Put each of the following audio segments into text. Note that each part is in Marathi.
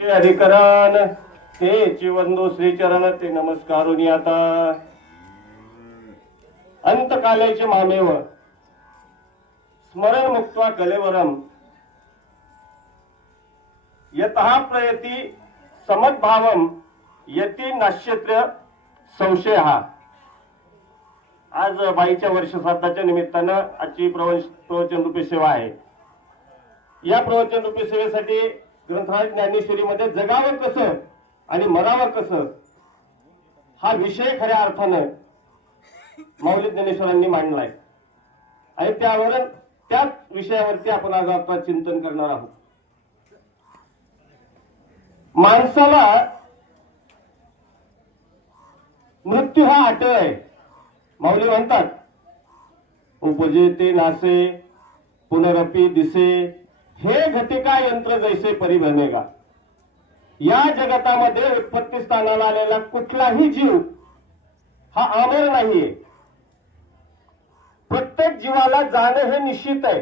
ते अधिकरण ते चिवंदो श्रीचरण ते नमस्कारुनी आता अंतकालेचे मामेव स्मरण मुक्त्वा कलेवरम यतः प्रयती समद्भावम यती नश्यत्र संशयः। आज बाईच्या वर्षश्राद्धाच्या निमित्तानं आजची प्रवचन रूपी सेवा आहे। या प्रवचन रूपी सेवेसाठी ग्रंथराज ज्ञानेश्वरीमध्ये जगावं कसं आणि मरावं कसं हा विषय खऱ्या अर्थानं माऊली ज्ञानेश्वरांनी मांडलाय आणि त्याच विषयावरती आपण आज आता चिंतन करणार आहोत। माणसाला मृत्यू हा अटळ आहे। माऊली म्हणतात उपजे ते नासे पुनरपी दिसे हे घटिका यंत्र जैसे परिभ्रमेगा। या जगतामध्ये उत्पत्ती स्थानाला आलेला कुठलाही जीव हा अमर नाहीये। प्रत्येक जीवाला जाणं हे निश्चित आहे।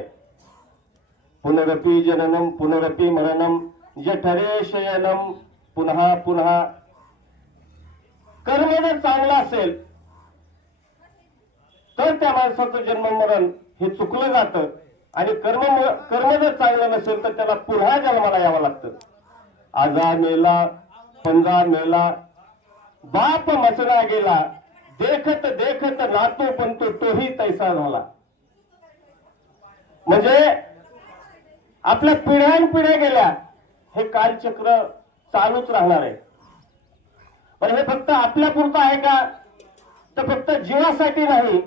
पुनरपी जननम पुनरपी मरणम जठरे शयनम पुन्हा पुन्हा। कर्म जर चांगलं असेल तर त्या माणसाचं जन्म मरण हे चुकलं जातं आणि कर्म जर चांगलं नसेल तर त्याला पुन्हा जन्माला यावं लागतं। आजा मेला पंजा मेला बाप मचना गेला देखत देखत नातो पण तोही तैसा झाला। म्हणजे आपल्या पिढ्यानपिढ्या गेल्या हे कालचक्र चालूच राहणार आहे। पण हे फक्त आपल्या पुरतं आहे का तर फक्त जीवासाठी नाही।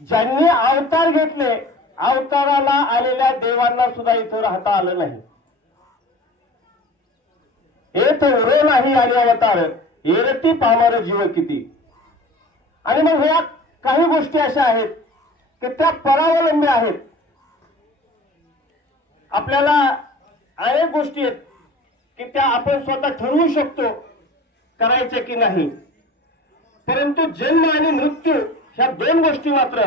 ज्यांनी अवतार घेतले अवताराला आलेल्या देवांना सुद्धा इथं राहता आलं नाही। येथ उरे नाही आले अवतार येरती पामर जीव किती। आणि मग ह्या काही गोष्टी अशा आहेत की त्या परावलंबी आहेत। आपल्याला अनेक गोष्टी आहेत की त्या आपण स्वतः ठरवू शकतो करायचे की नाही, परंतु जन्म आणि मृत्यू ह्या दोन गोष्टी मात्र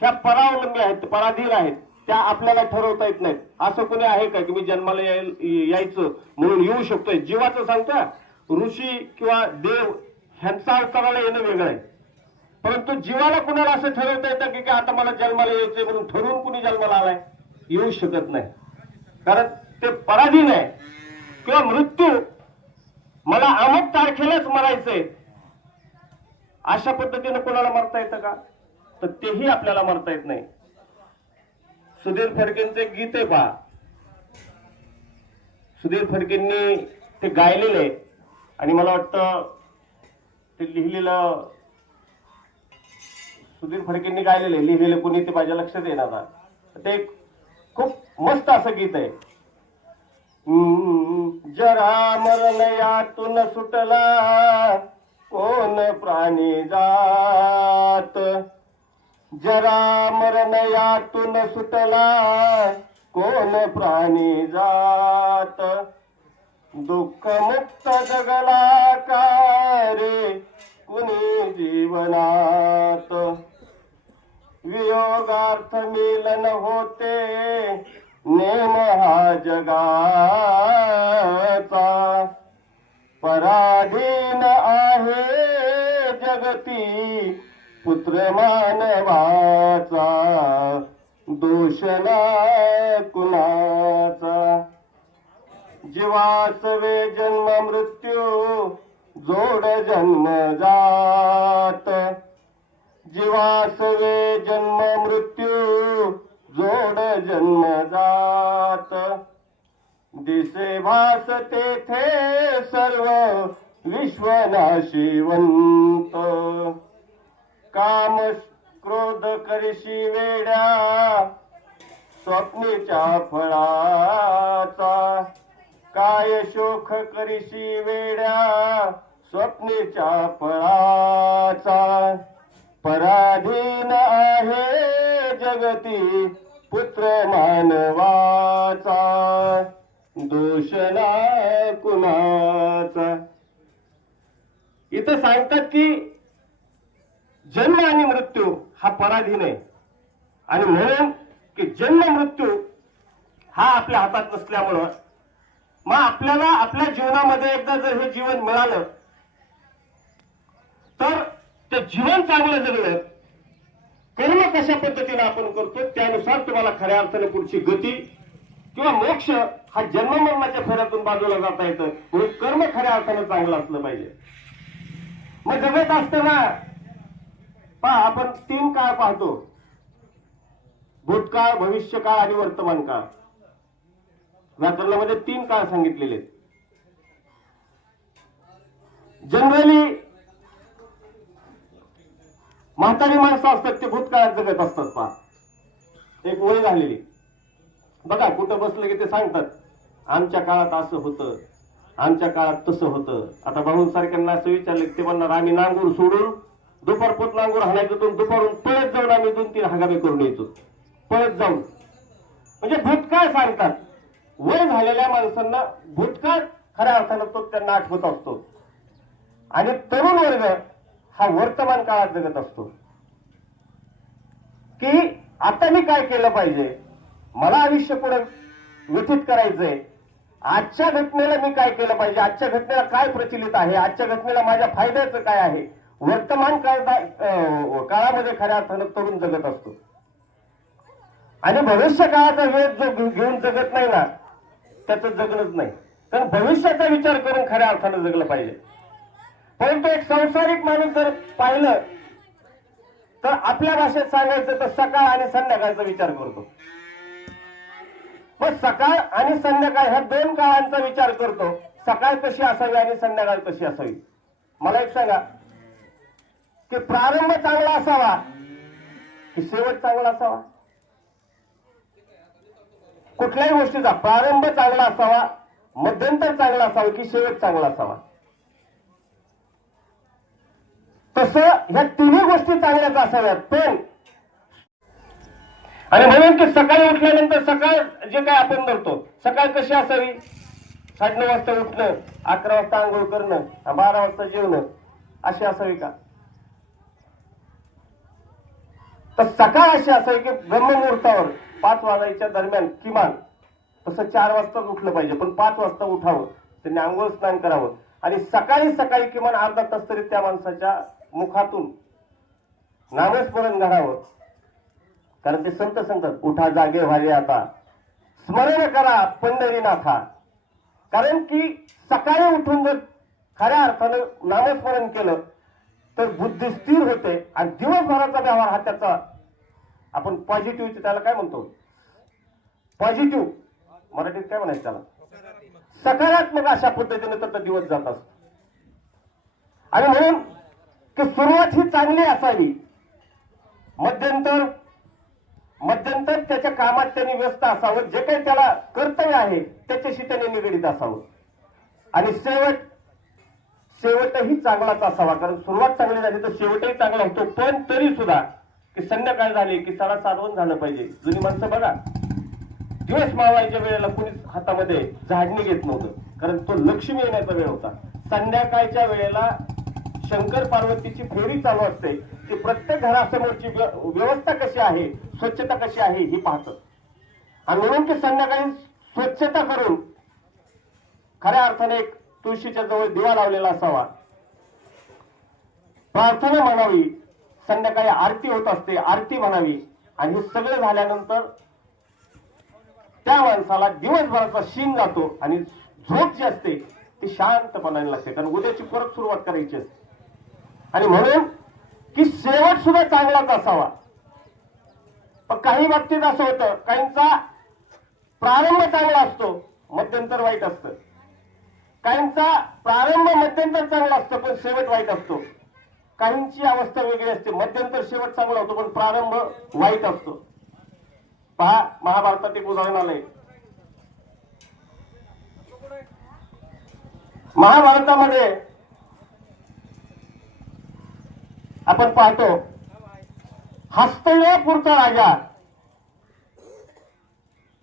ह्या परावलंबी आहेत, पराधीन आहेत। त्या आपल्याला ठरवता येत नाहीत। असं कोणी आहे का की मी जन्माला यायचं म्हणून येऊ शकतोय? जीवाचं सांगता ऋषी किंवा देव ह्यांचा अवताराला येणं वेगळं आहे, परंतु जीवाला कुणाला असं ठरवता येतं की आता मला जन्माला यायचंय म्हणून ठरवून कुणी जन्माला आलाय? येऊ शकत नाही, कारण ते पराधीन आहे। किंवा मृत्यू मला अमुक तारखेलाच मरायचंय अशा पद्धतीने कोणाला मरता येतं का? तर तेही आपल्याला मरता येत नाही। सुधीर फडकेंचे गीत आहे पहा। सुधीर फडकेंनी ते गायलेले आणि मला वाटतं ते लिहिलेलं सुधीर फडकेंनी गायलेले लिहिलेलं कोणी ते माझ्या लक्षात येणार ना। ते खूप मस्त असं गीत आहे। जरा मरण यातून सुटला कोण प्राणी जात। जरा मरण यातून सुटला कोण प्राणी जात। दुःख मुक्त जगला का रे कुणी जीवनात। वियोगार्थ मिलन होते नेम हा जगाचा। पराधीन आहे जगती पुत्र मानवाचा। दोष ना कुणाचा। जीवासवे जन्म मृत्यू जोड जन्म जात। जीवासवे जन्म मृत्यू जोड जन्म जात। दिसे भास तेथे सर्व विश्वनाशिवंत। काम क्रोध करशी वेड्या स्वप्नीच्या फळाचा। काय शोक करशी वेड्या स्वप्नीच्या फळाचा। पराधीन आहे जगती पुत्र मानवाचा। दोष ना कुणाचा। इथं सांगतात की जन्म आणि मृत्यू हा पराधीन आहे आणि म्हणून की जन्म मृत्यू हा आपल्या हातात नसल्यामुळं मग आपल्याला आपल्या जीवनामध्ये एकदा जर हे जीवन मिळालं तर ते जीवन चांगलं जगलं, कर्म कशा पद्धतीने आपण करतो त्यानुसार तुम्हाला खऱ्या अर्थाने पुढची गती किंवा मोक्ष हा जन्म मरणाच्या फेऱ्यातून बाजूला जाता येतं. म्हणून कर्म खऱ्या अर्थाने चांगलं असलं पाहिजे. मग जगत असताना पहा आपण 3 काळ पाहतो, भूतकाळ, भविष्यकाळ आणि वर्तमान काळ. व्याकरणामध्ये 3 काळ सांगितलेले. जनरली म्हातारी माणसं असतात ते भूतकाळात जगत असतात. पहा एक वय झालेली बघा, कुठं बसलं की ते सांगतात आमच्या काळात असं होतं, आमच्या काळात तसं होतं. आता भाऊंसारख्यांना असं विचारलं की ते म्हणणार आम्ही नांगूर सोडून दुपारपोत नांगूर हाणायचो, तो दुपारून पळत जाऊन आम्ही 2-3 हंगामे करून यायचो, पळत जाऊन. म्हणजे भूतकाळ सांगतात. वय झालेल्या माणसांना भूतकाळ खऱ्या अर्थानं तो त्यांना आठवत असतो आणि तरुण वर्ग हा वर्तमान काळात जगत असतो की आता मी काय केलं पाहिजे, मला आयुष्य पुढे व्यतीत करायचंय, आजच्या घटनेला मी काय केलं पाहिजे, आजच्या घटनेला काय प्रचलित आहे, आजच्या घटनेला माझ्या फायद्याचं काय आहे. वर्तमान काळामध्ये खऱ्या अर्थानं तरुण जगत असतो आणि भविष्य काळाचा वेळ जो घेऊन जगत नाही ना त्याचं जगणंच नाही. कारण भविष्याचा विचार करून खऱ्या अर्थानं जगलं पाहिजे. परंतु एक संसारिक माणूस जर पाहिलं तर आपल्या भाषेत सांगायचं तर सकाळ आणि संध्याकाळचा विचार करतो. मग सकाळ आणि संध्याकाळ ह्या 2 काळांचा विचार करतो. सकाळ कशी असावी आणि संध्याकाळ कशी असावी. मला एक सांगा की प्रारंभ चांगला असावा की शेवट चांगला असावा. कुठल्याही गोष्टीचा प्रारंभ चांगला असावा, मध्यंतर चांगला असावा की शेवट चांगला असावा. तसं ह्या 3 गोष्टी चांगल्याच असाव्यात. पण आणि म्हणून की सकाळी उठल्यानंतर सकाळ जे काय आपण करतो, सकाळ कशी असावी, 9:30 वाजता उठणं, 11 वाजता आंघोळ करणं, 12 वाजता जेवणं अशी असावी का. तर सकाळ अशी असावी की ब्रह्ममुहूर्तावर 5 वाजायच्या दरम्यान किमान, तसं 4 वाजताच उठलं पाहिजे पण 5 वाजता उठावं, त्यांनी आंघोळ स्नान करावं आणि सकाळी किमान अर्धा तास तरी त्या माणसाच्या मुखातून नामस्मरण घडावं. कारण ते संत सांगतात उठा जागे व्हावे आता, स्मरण करा पंढरीनाथा. कारण की सकाळी उठून जर खऱ्या अर्थानं नामस्मरण केलं तर बुद्धी स्थिर होते आणि दिवसभराचा व्यवहार हा त्याचा आपण पॉझिटिव्ह, त्याला काय म्हणतो, पॉझिटिव्ह मराठीत काय म्हणायचं त्याला, सकारात्मक अशा पद्धतीने त्याचा दिवस जात असतो. आणि म्हणून की सुरुवात ही चांगली असावी, मध्यंतर त्याच्या कामात त्यांनी व्यस्त असावं, जे काही त्याला कर्तव्य आहे त्याच्याशी त्याने निगडीत असावं आणि शेवटही चांगलाच असावा. कारण सुरुवात चांगली झाली तर शेवटही चांगला होतो. पण तरी सुद्धा की संध्याकाळ झाली की 7:30 झालं पाहिजे. जुनी माणसं बघा दिवस मावळायच्या वेळेला कुणीच हातामध्ये झाडणी घेत नव्हतं, कारण तो लक्ष्मी येण्याचा वेळ होता. संध्याकाळच्या वेळेला शंकर पार्वतीची फेरी चालू असते, की प्रत्येक घरासमोरची व्यवस्था कशी आहे, स्वच्छता कशी आहे ही पाहतं. आणि म्हणून की संध्याकाळी स्वच्छता करून खऱ्या अर्थाने एक तुळशीच्या जवळ दिवा लावलेला असावा, प्रार्थना म्हणावी, संध्याकाळी आरती होत असते आरती म्हणावी. आणि हे सगळं झाल्यानंतर त्या माणसाला दिवसभराचा शीण जातो आणि झोप जी असते ती शांतपणाने लागते, कारण उद्याची परत सुरुवात करायची असते. आणि म्हणून की शेवट सुद्धा चांगलाच असावा. पण काही बाबतीत असं होतं, काहींचा प्रारंभ चांगला असतो मध्यंतर वाईट असतं, काहींचा प्रारंभ मध्यंतर चांगला असतो पण शेवट वाईट असतो. काहींची अवस्था वेगळी असते, मध्यंतर शेवट चांगला होतो पण प्रारंभ वाईट असतो. पहा महाभारतात एक उदाहरण आलंय. महाभारतामध्ये आपण पाहतो हस्तिनापूरचा राजा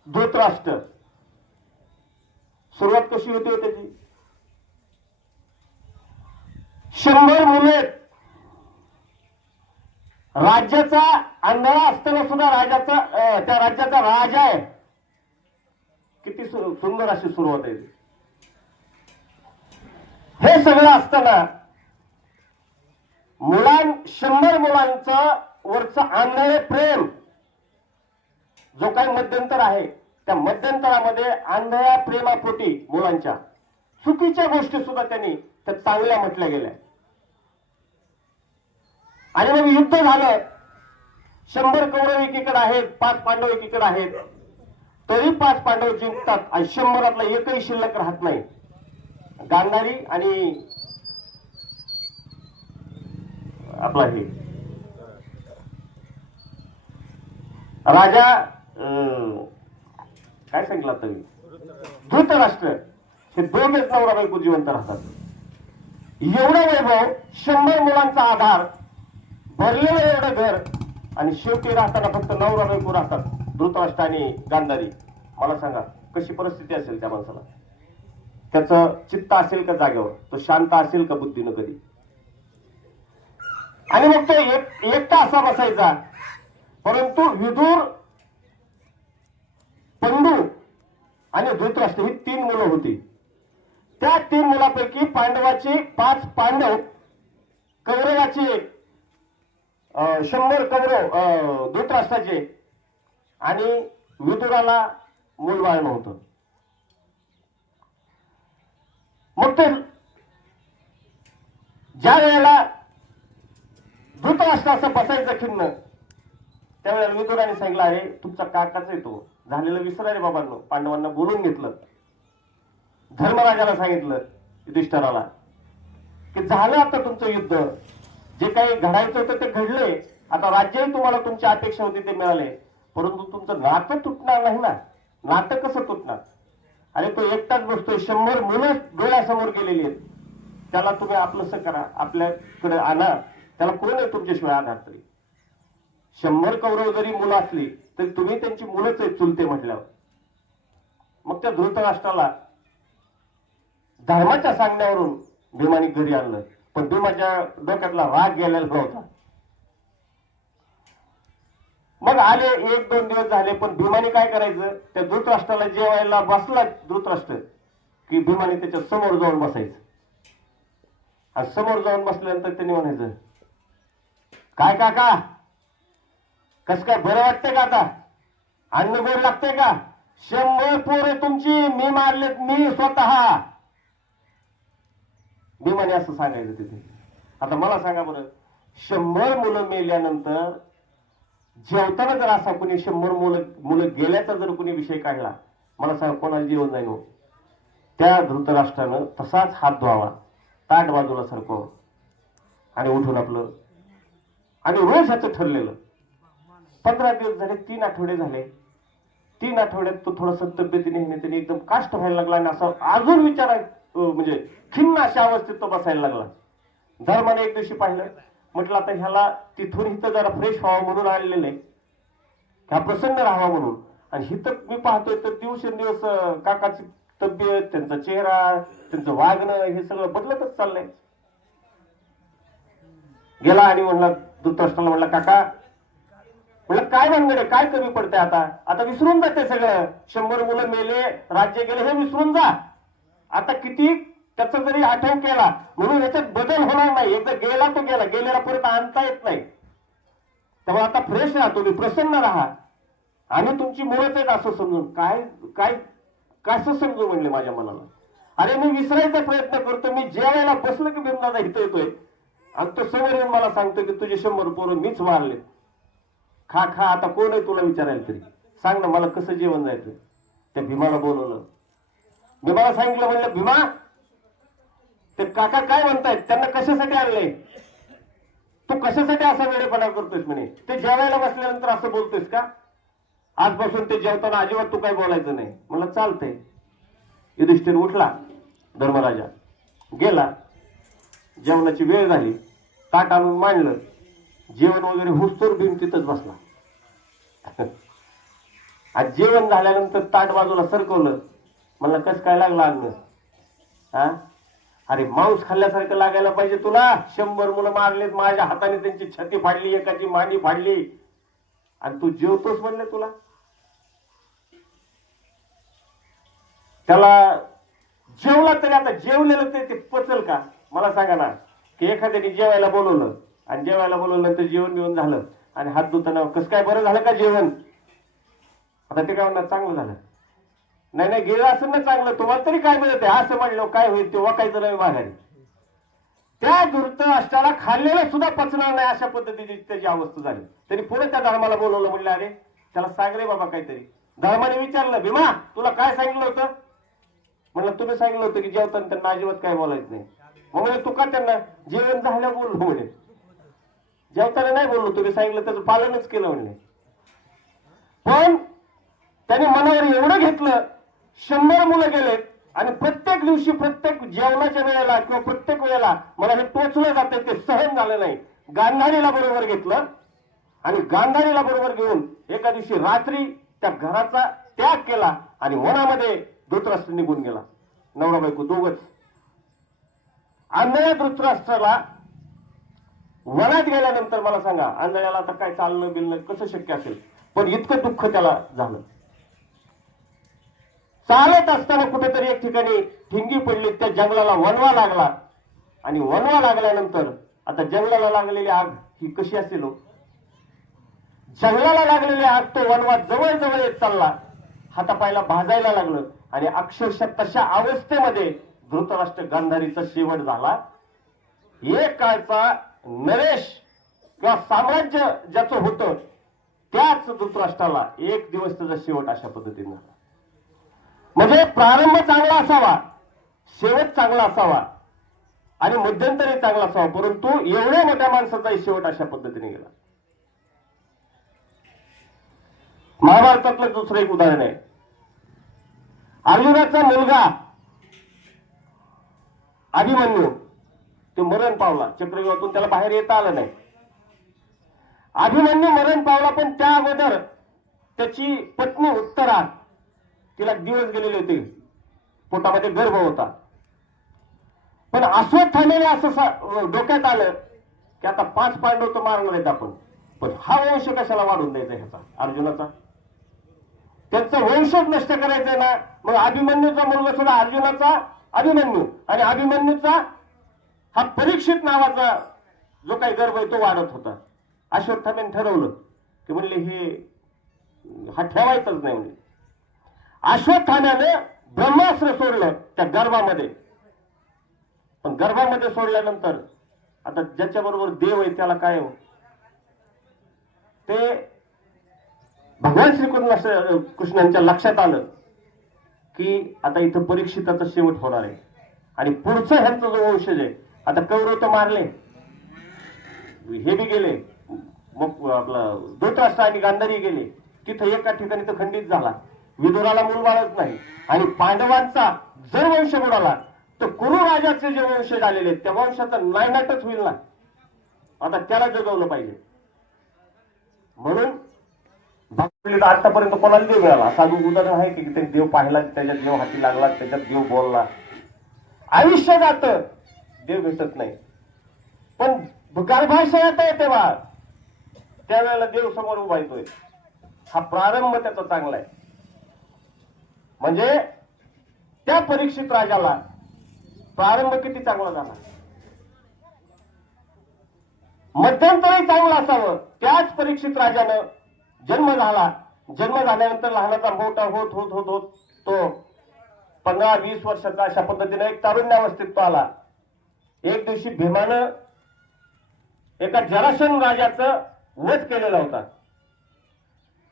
धृतराष्ट्र, सुरुवात कशी होती त्याची, 100 मुले, राज्याचा आंधळा असताना सुद्धा त्या राज्याचा राजा आहे. किती सुंदर अशी सुरुवात आहे. हे सगळं असताना 100 मुलांचं वरचं आंधळे प्रेम जो काही मध्यंतर आहे, त्या मध्यंतरामध्ये आंधळ्या प्रेमापोटी मुलांच्या चुकीच्या गोष्टी सुद्धा त्यांनी त्या चांगल्या म्हटल्या गेल्या. आणि मग युद्ध झालं. 100 कौरव एकीकडे आहेत, 5 पांडव एकीकडे आहेत. तरी 5 पांडव जिंकतात आणि 100 एकही शिल्लक राहत नाही. गांधारी आणि आपला हे राजा काय सांगितलं तरी धृतराष्ट्र, हे दोघेच नवरा बायको जिवंत राहतात. एवढं वैभव, 100 मुलांचा आधार, भरलेलं एवढं घर, आणि शेवटी राहताना फक्त नवरा बायको राहतात, धृतराष्ट्र आणि गांधारी. मला सांगा कशी परिस्थिती असेल त्या माणसाला? त्याचं चित्त असेल का जागेवर? तो शांत असेल का बुद्धीनं कधी? आणि मग तो एकटा असा बसायचा. परंतु विदुर, पंडू आणि धृतराष्ट्र ही 3 मुलं होती. त्या 3 मुलापैकी पांडवाचे 5 पांडव, कौरवाचे 100 कौरव धृतराष्ट्राचे, आणि विदुराला मूलबाळ नव्हतं. मग ते ज्या वेळेला धृतराष्ट्र असं बसायचं खिन्न, त्यावेळेला विदुराने सांगितलं, अरे तुमचा काकाच आहे तो, झालेलं विसरा रे बाबांनो. पांडवांना बोलून घेतलं. धर्मराजाला सांगितलं, युधिष्ठिराला, की झालं आता तुमचं युद्ध, जे काही घडायचं होतं ते घडले, आता राज्यही तुम्हाला तुमची अपेक्षा होती ते मिळाले, परंतु तुमचं नातं तुटणार नाही ना. नातं कसं तुटणार? अरे तो एकटाच बसतोय, 100 मुलं डोळ्यासमोर गेलेली आहेत, त्याला तुम्ही आपलंसं करा, आपल्याकडे आणा, त्याला कोण आहे तुमच्याशिवाय आधार? तरी 100 कौरव जरी मुलं असली तरी तुम्ही त्यांची मुलंच आहेत चुलते म्हटल्यावर. मग त्या धृतराष्ट्राला धर्माच्या सांगण्यावरून भीमाने घरी आणलं, पण भीमाच्या डोक्यातला राग गेलेला नव्हता. मग आले 1-2 दिवस झाले, पण भीमाने काय करायचं, त्या धृतराष्ट्राला जेवायला बसला धृतराष्ट्र की भीमाने त्याच्या समोर जाऊन बसायचं. आणि समोर जाऊन बसल्यानंतर त्यांनी म्हणायचं, काय काका, कस काय बरं वाटतंय का? आता अन्न गोड लागतंय का? 100 पोरे तुमची मी मारलेत, मी स्वतः. भीमाने असं सांगायचं तिथे. आता मला सांगा बरं, 100 मुलं मेल्यानंतर जेवताना जर असा कोणी 100 मुलं गेल्याचा जर कोणी विषय काढला, मला सांगा कोणाला जीवन जाईल हो? त्या धृतराष्ट्रानं तसाच हात धुवावा, ताट बाजूला सरकवावं आणि उठून आपलं. आणि रोज ह्याचं ठरलेलं. 15 दिवस झाले, 3 आठवडे झाले. 3 आठवड्यात तो थोडंसं तब्येतीने त्याने एकदम काष्ट व्हायला लागला आणि असं अजून विचार म्हणजे खिन्न अशा अवस्थेत तो बसायला लागला. धर्माने एक दिवशी पाहिलं, म्हटलं आता ह्याला तिथून इथं जरा फ्रेश व्हावं म्हणून आणलेलं आहे, ह्या प्रसन्न राहावा म्हणून. आणि हिथं मी पाहतोय तर दिवसेंदिवस काकाची तब्येत, त्यांचा चेहरा, त्यांचं वागणं हे सगळं बदलतच चाललंय. गेला आणि म्हणला धृतराष्ट्राला, म्हणला काका, म्हणलं काय भानगडे, काय कमी पडते आता? आता विसरून जाते सगळं. 100 मुलं मेले, राज्य गेले, हे विसरून जा. आता किती त्याचा जरी आठवण केला म्हणून याच्यात बदल होणार नाही. एकदा गेला तो गेला, गेलेला परत आणता येत नाही. तेव्हा आता फ्रेश राहा, तुम्ही प्रसन्न राहा, आणि तुमची मुळच आहेत असं समजून. काय काय कसं समजू म्हणले माझ्या मनाला. अरे मी विसरायचा प्रयत्न करतो, मी जेवायला बसलं की भीमदादा इथं येतोय आणि तो समोर येऊन मला सांगतोय की तुझे 100 पोरं मीच मारले. खा खा, आता कोण आहे तुला विचारायला तरी? सांग ना मला कसं जेवण जायचं. त्या भीमाला बोलवलं. भीमाला सांगितलं, म्हणलं भीमा, ते काका काय म्हणतायत, त्यांना कशासाठी आणलंय? तू कशासाठी असा वेळेपणा करतोयस म्हणे? ते जेवायला बसल्यानंतर असं बोलतोयस का? आजपासून ते जेवताना अजिबात तू काय बोलायचं नाही. म्हणलं चालतंय. युधिष्ठिर उठला, धर्मराजा गेला. जेवणाची वेळ झाली, ताट आणून मांडलं. जेवण वगैरे हुस्तोर भीम तिथंच बसला. आज जेवण झाल्यानंतर ताट बाजूला सरकवलं. म्हणलं कस काय लागला अन्न? हा, अरे मांस खाल्ल्यासारखं लागायला पाहिजे तुला. 100 मुलं मारलेत माझ्या हाताने, त्यांची छाती फाडली, एकाची मांडी फाडली, आणि तू जेवतोस म्हणले तुला? त्याला जेवला तरी आता जेवलेलं ते पचल का मला सांगा ना. की एखाद्याने जेवायला बोलवलं आणि जेवायला बोलवलं तर जेवण बिवून झालं आणि हात धुताना कसं काय बरं झालं का जेवण, आता ते काय म्हणणार चांगलं झालं. नाही नाही गेलं असं ना चांगलं, तुम्हाला तरी काय मिळत आहे असं म्हणलं काय होईल ते वाकायचं नाही माघारी. त्या धृतराष्ट्राला खाल्लेलं सुद्धा पचणार नाही अशा पद्धतीची त्याची अवस्था झाली. तरी पुढे त्या धर्माला बोलवलं, म्हणलं अरे त्याला सांग रे बाबा काहीतरी. धर्माने विचारलं भीमा तुला काय सांगितलं होतं. म्हणलं तुम्ही सांगितलं होतं की जेवताना त्यांना अजिबात काय बोलायचं नाही. मग म्हणजे तू का त्यांना जेवण झालं बोललो म्हणे, जेवताना नाही बोललो, तुम्ही सांगितलं त्याचं पालनच केलं म्हणले. पण त्याने मनावर एवढं घेतलं, 100 मुलं गेलेत आणि प्रत्येक दिवशी प्रत्येक जेवणाच्या वेळेला किंवा प्रत्येक वेळेला मला हे टोचलं जाते ते सहन झालं नाही. गांधारीला बरोबर घेतलं आणि गांधारीला बरोबर घेऊन एका दिवशी रात्री त्या घराचा त्याग केला आणि वनामध्ये धृतराष्ट्र निघून गेला. नवरा बायको दोघच. आंधळ्या धृतराष्ट्राला वनात गेल्यानंतर मला सांगा आंधळ्याला आता काय चालणं बिलणं कसं शक्य असेल, पण इतकं दुःख त्याला झालं. चालत असताना कुठेतरी एक ठिकाणी ठिंगी पडली, त्या जंगलाला वणवा लागला आणि वणवा लागल्यानंतर आता जंगलाला लागलेली आग ही कशी असेल, जंगलाला लागलेली आग तो वणवा जवळ जवळ येत चालला, हातापायला भाजायला लागलं आणि अक्षरशः तशा अवस्थेमध्ये धृतराष्ट्र गांधारीचा शेवट झाला. एक काळचा नरेश किंवा साम्राज्य ज्याचं होतं त्याच धृतराष्ट्राला एक दिवस त्याचा शेवट अशा पद्धतीने झाला. म्हणजे प्रारंभ चांगला असावा, शेवट चांगला असावा आणि मध्यंतरी चांगला असावा, परंतु एवढ्या मोठ्या माणसाचा शेवट अशा पद्धतीने गेला. महाभारतातलं दुसरं एक उदाहरण आहे. अर्जुनाचा मुलगा अभिमन्यू ते मरण पावला, चक्रव्यूहातून त्याला बाहेर येता आलं नाही. अभिमन्यू मरण पावला, पण त्या अगोदर त्याची पत्नी उत्तरा, तिला दिवस गेलेले होते, पोटामध्ये गर्भ होता. पण अश्वत्थाम्याने असं डोक्यात आलं की आता 5 पांडव तर मारणार आहेत आपण, पण हा वंश कशाला वाढून द्यायचा ह्याचा अर्जुनाचा, त्यांचा वंशच नष्ट करायचा ना. मग अभिमन्यूचा मुलगा सुद्धा अर्जुनाचा अभिमन्यू आणि अभिमन्यूचा हा परीक्षित नावाचा जो काही गर्भ आहे तो वाढत होता. अश्वत्थाम्याने ठरवलं की म्हणले हे हा ठेवायचाच नाही. म्हणजे अश्वत्थाम्याने ब्रह्मास्त्र सोडलं त्या गर्भामध्ये, पण गर्भामध्ये सोडल्यानंतर आता ज्याच्या बरोबर देव आहे त्याला काय हो, ते भगवान श्रीकृष्णांच्या लक्षात आलं की आता इथं परीक्षिताचा शेवट होणार आहे आणि पुढचं ह्यांचा जो वंशज आहे, आता कौरव तर मारले, हे बी गेले, मग आपला धृतराष्ट्र आणि गांधारी गेले, तिथं एका ठिकाणी तर खंडित झाला, विदुराला मूल बाळच नाही आणि पांडवांचा जर वंश बुडाला तर कुरु राजाचे जे वंशज आलेले आहेत त्या वंशाचा नायनाटच होईल ना. आता त्याला जगवलं पाहिजे. म्हणून आतापर्यंत कोणाला देव मिळाला साधू उदाहरण आहे की त्यांनी देव पाहिला, त्याच्यात देव हाती लागला, त्याच्यात देव बोलला. आयुष्य जात देव भेटत नाही, पण गर्भाशयात आहे तेव्हा त्यावेळेला देव समोर उभा येतोय. हा प्रारंभ त्याचा चांगला आहे. म्हणजे त्या परीक्षित राजाला प्रारंभ किती चांगला झाला, मध्यंतरी चांगलं असावं. त्याच परीक्षित राजानं जन्म झाला, जन्म झाल्यानंतर लहानाचा मोठा होत होत होत होत तो 15-20 वर्षाचा अशा पद्धतीने एक तारुण्यावस्थेत तो आला. एक दिवशी भीमानं एका जरासंध राजाचं वध केलेला होता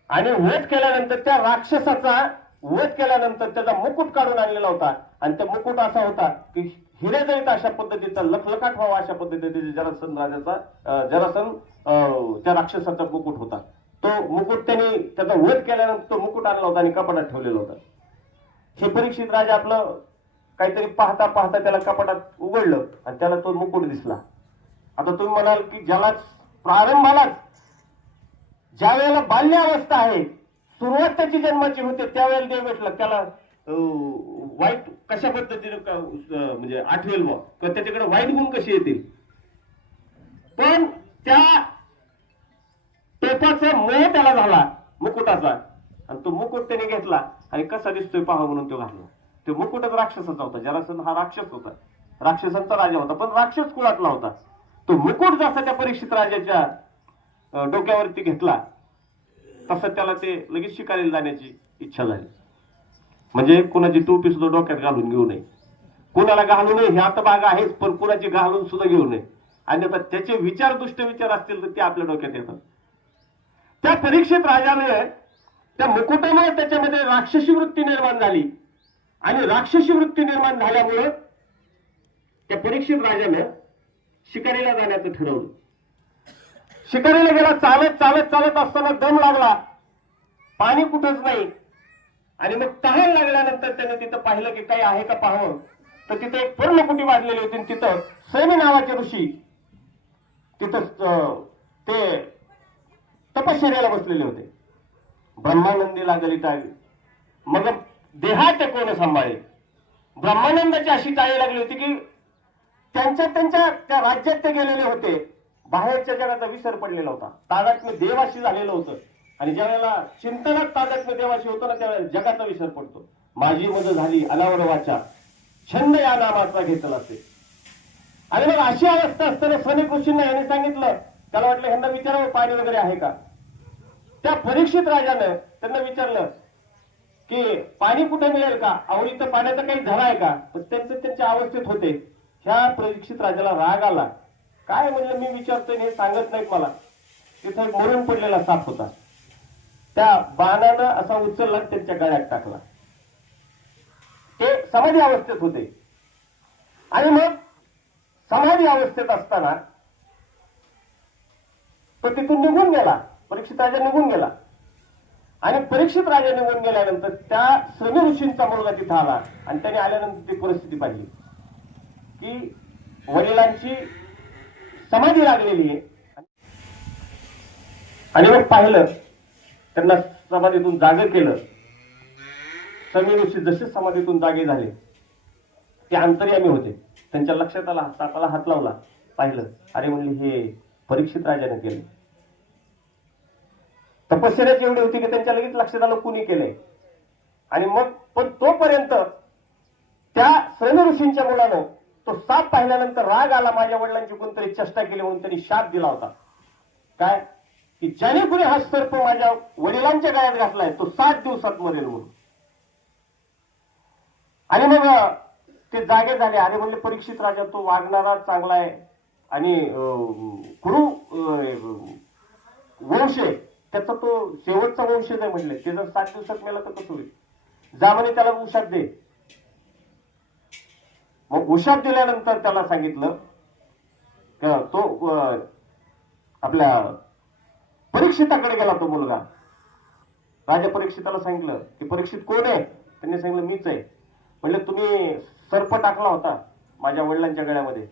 आणि वध केल्यानंतर त्या राक्षसाचा वध केल्यानंतर त्याचा मुकुट काढून आणलेला होता आणि तो मुकुट असा होता की हिरे जळीत अशा पद्धतीचा लखलखाट व्हावा अशा पद्धतीने जरासंध राजाचा जरासंध त्या राक्षसाचा मुकुट होता. तो मुकुट त्यांनी त्याचा वध केल्यानंतर तो मुकुट आणला होता आणि कपाटात ठेवलेला होता. हे परीक्षित राजा आपलं काहीतरी पाहता पाहता त्याला कपाटात उघडलं आणि त्याला तो मुकुट दिसला. आता तुम्ही म्हणाल की ज्याला प्रारंभालाच ज्या वेळेला बाल्यावस्था आहे, सुरुवात त्याची जन्माची होते, त्यावेळेला देव भेटला, त्याला वाईट कशा पद्धतीने म्हणजे आठवेल मग किंवा त्याच्याकडे वाईट गुण कसे येतील. पण त्या टोपाचा मोह त्याला झाला मुकुटाचा आणि तो मुकुट त्याने घेतला आणि कसा दिसतोय पहा म्हणून तो घातला. ते मुकुटच राक्षसाचा होता. जरासंध हा राक्षस होता, राक्षसांचा राजा होता, पण राक्षस कुळातला होता. तो मुकुट जसा त्या परीक्षित राजाच्या डोक्यावरती घेतला तसं त्याला ते लगेच शिकारीला जाण्याची इच्छा झाली. म्हणजे कुणाची टोपी सुद्धा डोक्यात घालून घेऊ नये, कुणाला घालू नये हे आता भाग आहेच, पण कुणाची घालून सुद्धा घेऊ नये. आणि आता त्याचे विचार दुष्ट विचार असतील तर ते आपल्या डोक्यात येतात. त्या परीक्षित राजाने त्या मुकुटामुळे त्याच्यामध्ये राक्षसी वृत्ती निर्माण झाली आणि राक्षसी वृत्ती निर्माण झाल्यामुळं त्या परीक्षित राजानं शिकारीला जाण्याचं ठरवलं. शिकारीला गेला. चालत चालत चालत असताना दम लागला, पाणी कुठंच नाही. आणि मग तहान लागल्यानंतर त्याने तिथं पाहिलं की काही आहे का पाहावं, तर तिथं एक पर्णकुटी वाजलेली होती. तिथं सैमी नावाचे ऋषी तिथं ते तपश्चर्याला बसलेले होते. ब्रह्मानंदी लागली टाळी, मग देहात कोण सांभाळे. ब्रह्मानंदाची अशी टाळी लागली होती की त्यांच्या त्या राज्यात ते गेलेले होते, बाहेरच्या जगाचा विसर पडलेला होता, तादात्म्य देवाशी झालेलं होतं. आणि ज्या वेळेला चिंतनात तादात्म्य देवाशी होतं ना, त्यावेळेला जगाचा विसर पडतो. माझी मद झाली अनावर वाचा, छंद या नामाचा घेतला असे. आणि मग अशी अवस्था असताना सनक ऋषींना याने सांगितलं, त्याला वाटलं ह्यांना विचारावं पाणी वगैरे आहे का. त्या परीक्षित राजानं त्यांना विचारलं की पाणी कुठे मिळेल का, आवडीचं पाण्याचा काही झरा आहे का. पण त्यांच्या अवस्थेत होते. ह्या परीक्षित राजाला राग आला. काय म्हणलं, मी विचारतोय हे सांगत नाहीत मला. तिथे एक मरून पडलेला साप होता, त्या बाणानं असा उचलला त्यांच्या गळ्यात टाकला. ते समाधी अवस्थेत होते. आणि मग समाधी अवस्थेत असताना तो तिथून निघून गेला. परीक्षित राजा निघून गेला. आणि परीक्षित राजा निघून गेल्यानंतर त्या श्रमी ऋषींचा मुलगा तिथं आला. आणि त्याने आल्यानंतर ती परिस्थिती पाहिली की वडिलांची समाधी लागलेली आहे. आणि मग पाहिलं, त्यांना समाधीतून जागे केलं. श्रमी ऋषी जसे समाधीतून जागे झाले ते अंतर्यामी होते. त्यांच्या लक्षात आला, सापाला हात लावला, पाहिलं, अरे म्हणले हे परीक्षित राजाने केले. तपश्चर्याची एवढी होती की त्यांच्या लगेच लक्षात आलं कुणी केलंय. आणि मग पण तोपर्यंत त्या श्रमी ऋषींच्या मुलानं तो साप पाहिल्यानंतर राग आला, माझ्या वडिलांची कोणतरी चेष्टा केली म्हणून त्यांनी शाप दिला होता. काय की ज्याने कुणी हा सर्प माझ्या वडिलांच्या गळ्यात घातलाय तो 7 दिवसात मरेल म्हणून. आणि मग ते जागे झाले. अरे म्हणले परीक्षित राजा तो वागणारा चांगला आहे आणि कुरु वंश आहे, त्याचा तो शेवटचा वंशज आहे. म्हटले ते जर 7 दिवसात मेला तर कसं होईल. जा म्हणे त्याला उशाप दे. मग उशाप दिल्यानंतर त्याला सांगितलं, तो आपल्या परीक्षिताकडे गेला तो मुलगा. राजा परीक्षिताला सांगितलं की परीक्षित कोण आहे. त्यांनी सांगितलं मीच आहे. म्हणलं तुम्ही सर्प टाकला होता माझ्या वडिलांच्या गळ्यामध्ये.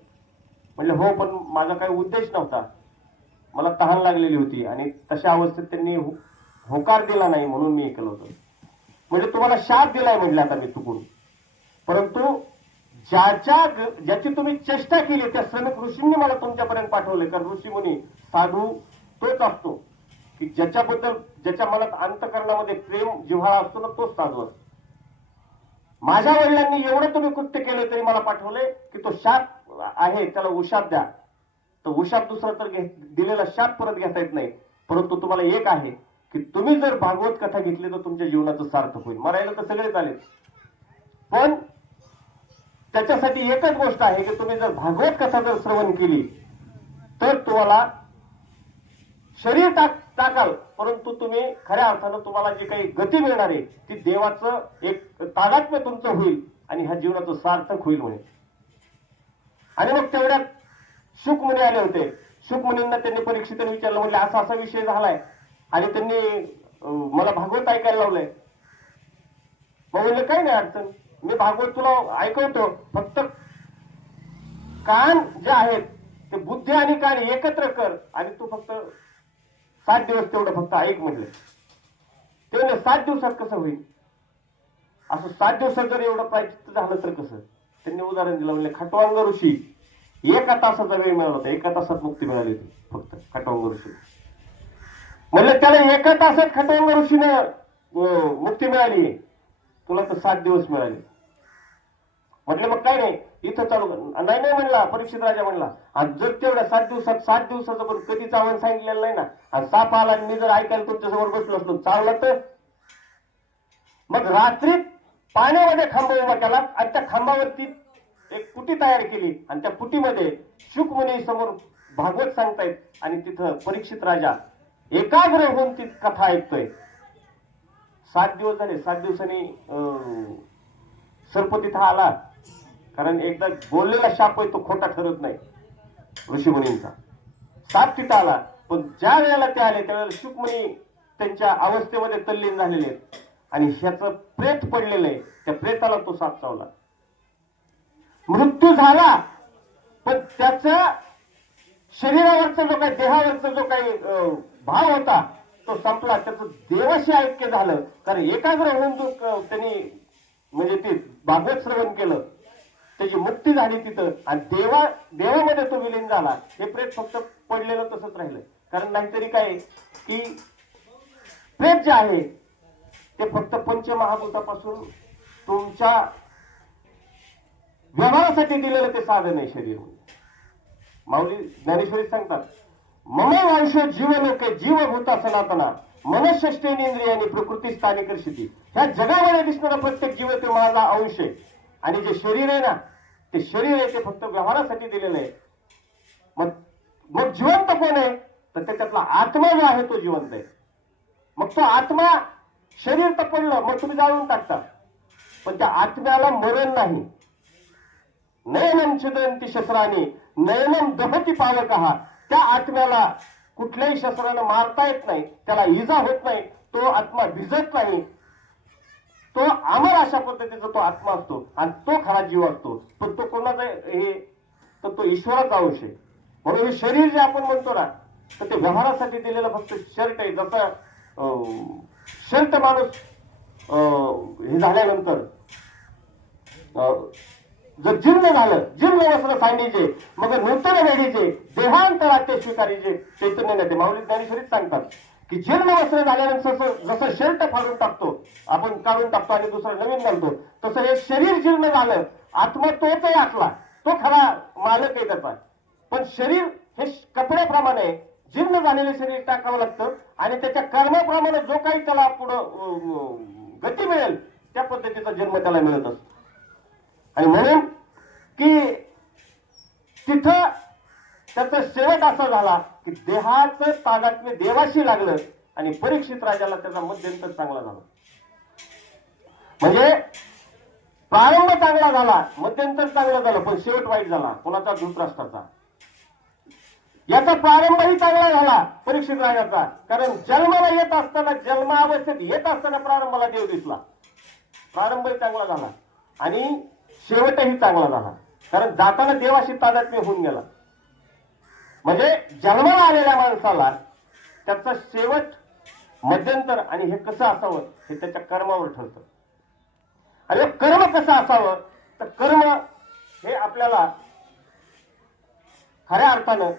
म्हणलं हो, पण माझा काही उद्देश नव्हता, मला तहान लागलेली होती आणि तशा अवस्थेत त्यांनी होकार दिला नाही म्हणून मी केलं होतं. म्हणजे तुम्हाला शाप दिलाय म्हटलं आता मी चुकून. परंतु ज्याची तुम्ही चेष्टा केली त्या श्रमिक ऋषींनी मला तुमच्यापर्यंत पाठवले. कारण ऋषी मुनी साधू तोच असतो की ज्याच्या मनात अंतकरणामध्ये प्रेम जिव्हाळा असतो ना, तोच साधू असतो. माझ्या वडिलांनी एवढं तुम्ही कृत्य केले तरी मला पाठवले की तो शाप आहे त्याला उशाप द्या. तो उशाप दुसरा तर दिलेला शाप परत घेता येत नाही. परंतु तुम्हाला एक आहे की तुम्ही जर भागवत कथा घेतली तर तुमच्या जीवनाचं सार्थक होईल. मरायला तर सगळे चालेल, पण त्याच्यासाठी एकच गोष्ट आहे की तुम्ही जर भागवत कथा जर श्रवण केली तर तुम्हाला शरीर टाकाल, परंतु तुम्ही खऱ्या अर्थानं तुम्हाला जी काही गती मिळणार आहे ती देवाचं एक तादात्म्य तुमचं होईल आणि ह्या जीवनाचं सार्थक होईल म्हणे. आणि मग तेवढ्यात शुकमुनी आले होते. शुकमुनींना त्यांनी परीक्षितांनी विचारलं, म्हणजे असा असा विषय झालाय आणि त्यांनी मला भागवत ऐकायला लावलंय. मग म्हणलं काही नाही अडचण, मी भागवत तुला ऐकवतो, फक्त कान जे आहेत ते बुद्धी आणि कान एकत्र कर आणि तू फक्त 7 दिवस तेवढं फक्त ऐक म्हटलं. ते म्हणजे 7 दिवसात कसं होईल. असं 7 दिवसात जर एवढं प्रायचित्त झालं तर कसं. त्यांनी उदाहरण दिलं, म्हणजे खटवांग ऋषी 1 तासाचा वेळ मिळाला होता, 1 तासात मुक्ती मिळाली होती फक्त खटवांग ऋषी. म्हणलं त्याला 1 तासात खटवांग ऋषीने मुक्ती मिळाली, तुला तर 7 दिवस मिळाले. म्हटले मग काय नाही इथं चालू कर. नाही नाही म्हणला परीक्षित राजा म्हणला. आणि जर तेवढ्या 7 दिवसाचं पण कधीच आव्हान सांगितलेलं नाही ना, आणि साप आला आणि मी जर ऐकायला तुमच्यासमोर बसलो असलो चावलं तर. मग रात्री पाण्यामध्ये खांब उभा केला आणि त्या खांबावरती एक पुटी तयार केली आणि त्या पुटीमध्ये शुकमुनी समोर भागवत सांगतायत आणि तिथं परीक्षित राजा एकाग्र होऊन ती कथा ऐकतोय. 7 दिवस झाले. 7 दिवसांनी सर्प तिथं आला, कारण एकदा बोललेला शाप आहे तो खोटा ठरत नाही ऋषीमुनींचा. साप तिथं आला, पण ज्या वेळेला ते आले त्यावेळेला शुकमुनी त्यांच्या अवस्थेमध्ये तल्लीन झालेले आहेत आणि ह्याचं प्रेत पडलेलं आहे. त्या प्रेताला तो साप चावला, मृत्यू झाला, पण त्याचा शरीरावरचा जो काही देहावरचा जो काही भाव होता तो संपला. त्याचं देवाशी ऐक्य झालं, कारण एकाग्र होऊन जो त्यांनी म्हणजे ते भागवत श्रवण केलं त्याची मुक्ती झाली तिथं आणि देवामध्ये तो विलीन झाला. हे प्रेत फक्त पडलेलं तसंच राहिलं. कारण नाहीतरी काय की प्रेत जे आहे ते फक्त पंचमहाभूतापासून तुमच्या व्यवहारासाठी दिलेलं ते साधन आहे शरीर. माऊली ज्ञानेश्वरी सांगतात, मम वंश जीवलोके जीवभूता सनातना मनःषष्ठेनेंद्रियानी प्रकृती स्थानिकर्षिती. ह्या जगामध्ये दिसणारा प्रत्येक जीव ते माझा अंश आहे. आणि जे शरीर आहे ना ते शरीर आहे ते फक्त व्यवहारासाठी दिलेलं आहे. मग जिवंत कोण आहे तर त्याच्यातला आत्मा जो आहे तो जिवंत आहे. मग तो आत्मा शरीर तर पडलं मग तुम्ही जाळून टाकता, पण त्या आत्म्याला मरण नाही. नयनम छिदंती शस्त्राने नयनम दहती पावकहा. त्या आत्म्याला कुठल्याही शस्त्रानं मारता येत नाही, त्याला इजा होत नाही, तो आत्मा भिजत नाही, तो अमर अशा पद्धतीचा तो आत्मा असतो आणि तो खरा जीव असतो. पण तो कोणाचा हे तर तो ईश्वराचा अंश आहे. म्हणून हे शरीर जे आपण म्हणतो ना तर ते व्यवहारासाठी दिलेलं फक्त शर्ट आहे. जसं शर्ट माणूस हे झाल्यानंतर जर जीर्ण झालं, जीर्ण वस्त्र सांडीचे मग नूतन वेळीचे देहांतरात ते स्वीकारीचे चैतन्य नाही. माऊली ज्ञानेश्वरीच सांगतात की जीर्ण वस्त्र झाल्यानंतर जसं शर्ट फाडून टाकतो आपण, काढून टाकतो आणि दुसरं नवीन घालतो, तसं हे शरीर जीर्ण झालं. आत्मा तोच आहे आतला, तो खरा मालक आहे त्याचा. पण शरीर हे कपड्याप्रमाणे जीर्ण झालेले शरीर टाकावं लागतं आणि त्याच्या कर्माप्रमाणे जो काही त्याला पुढं गती मिळेल त्या पद्धतीचा जन्म त्याला मिळत असतो. आणि म्हणून की तिथं त्याचा शेवट असा झाला की देहाचं तादात्म्य देवाशी लागलं आणि परीक्षित राजाला त्याचा मध्यंतर चांगला झाला. म्हणजे प्रारंभ चांगला झाला, मध्यंतर चांगला झाला, पण शेवट वाईट झाला. कोणाचा? धृतराष्ट्राचा. याचा प्रारंभही चांगला झाला परीक्षित राजाचा, कारण जन्माला येत असताना, जन्मावस्थेत येत असताना प्रारंभाला देव दिसला. प्रारंभही चांगला झाला आणि शेवटही चांगला झाला, कारण जाताना देवाशी तादात्म्य होऊन गेला. म्हणजे जन्माला आलेल्या माणसाला त्याचा शेवट, मध्यंतर आणि हे कसं असावं हे त्याच्या कर्मावर ठरतं. आणि कर्म कसं असावं तर कर्म हे आपल्याला खऱ्या अर्थानं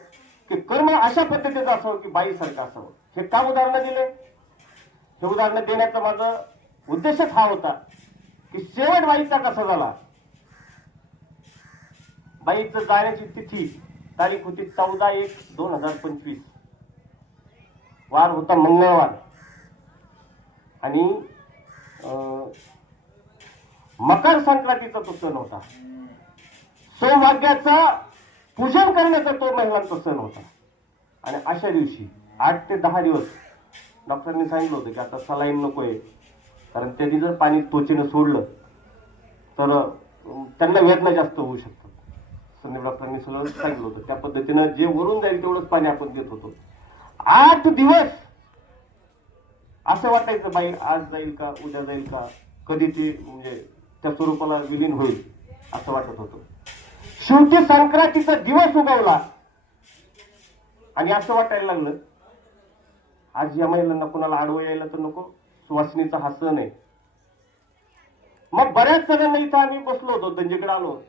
की कर्म अशा पद्धतीचं असावं की बाईसारखं असावं. हे का उदाहरणं दिले? हे उदाहरणं देण्याचा माझा उद्देशच हा होता की शेवट बाईचा कसा झाला. बाईचं जाण्याची तिथी तारीख होती 14/1/2025. वार होता मंगळवार आणि मकर संक्रांतीचा तो सण होता. सौभाग्याचा पूजन करण्याचा तो महिलांचा सण होता. आणि अशा दिवशी 8 ते 10 दिवस डॉक्टरांनी सांगितलं होतं की आता सलाईन नकोय, कारण त्यांनी जर पाणी त्वचेनं सोडलं तर त्यांना वेदना जास्त होऊ शकतात. संदीप डॉक्टरांनी सगळं सांगितलं होतं. त्या पद्धतीनं जे वरून जाईल तेवढंच पाणी आपण देत होतो. 8 दिवस असं वाटायचं बाई आज जाईल का, उद्या जाईल का, कधी ती म्हणजे त्या स्वरूपाला विलीन होईल असं वाटत होतं. शेवटी संक्रांतीचा दिवस उगवला आणि असं वाटायला लागलं आज या महिलांना कोणाला आडवं यायला तर नको, सुवासिनीचा हा सण आहे. मग बऱ्याच जणांना इथं आम्ही बसलो होतो, दंजेकडे आलो,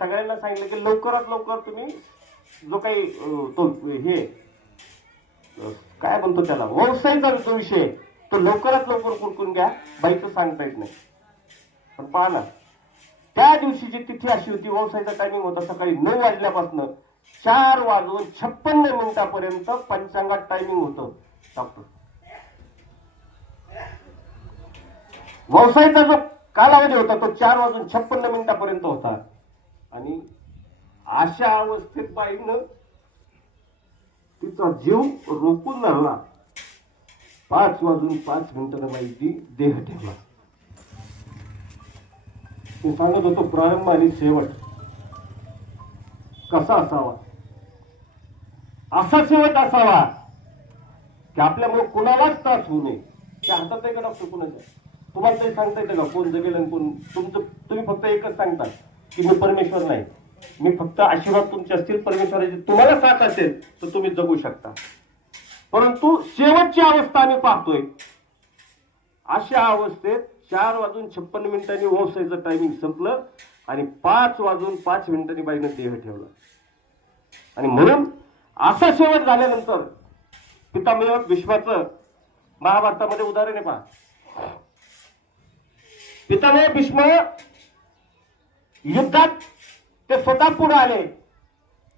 सगळ्यांना सांगितलं की लवकरात लवकर तुम्ही जो काही तो हे काय म्हणतो त्याला व्यवसायाचा जो विषय तो लवकरात लवकर कुरकून घ्या, बाईचं सांगता येत नाही. पण पहा ना त्या दिवशीची तिथी अशी होती, व्यवसायाचा टायमिंग होता सकाळी 9 वाजल्यापासून 4:56 पंचांगात टायमिंग होतं. डॉक्टर व्यवसायाचा जो कालावधी होता तो 4:56 होता. आणि अशा अवस्थेत बाईनं तिचा जीव रोखून धरला. 5:05 बाईची देह ठेवला. मी सांगत होतो प्रारंभ आणि शेवट कसा असावा. असा शेवट असावा की आपल्यामुळे कुणालाच त्रास होऊ नये. त्या हातात आहे का डॉक्टर कुणाच्या? तुम्हाला तरी सांगता येतं का कोण जगेल आणि कोण? तुम्ही फक्त एकच सांगता की मी परमेश्वर नाही, मी फक्त आशीर्वाद तुमचे असतील, परमेश्वराची तुम्हाला साथ असेल तर तुम्ही जगू शकता. परंतु शेवटची अवस्था आम्ही पाहतोय. अशा अवस्थेत 4:56 व्यवसायाचं टायमिंग संपलं आणि 5:05 बाईनं देह ठेवला. आणि म्हणून असा शेवट झाल्यानंतर पितामह भीष्माचं महाभारतामध्ये उदाहरण आहे पहा. पितामह भीष्म युद्धात ते स्वतः पुढे आले.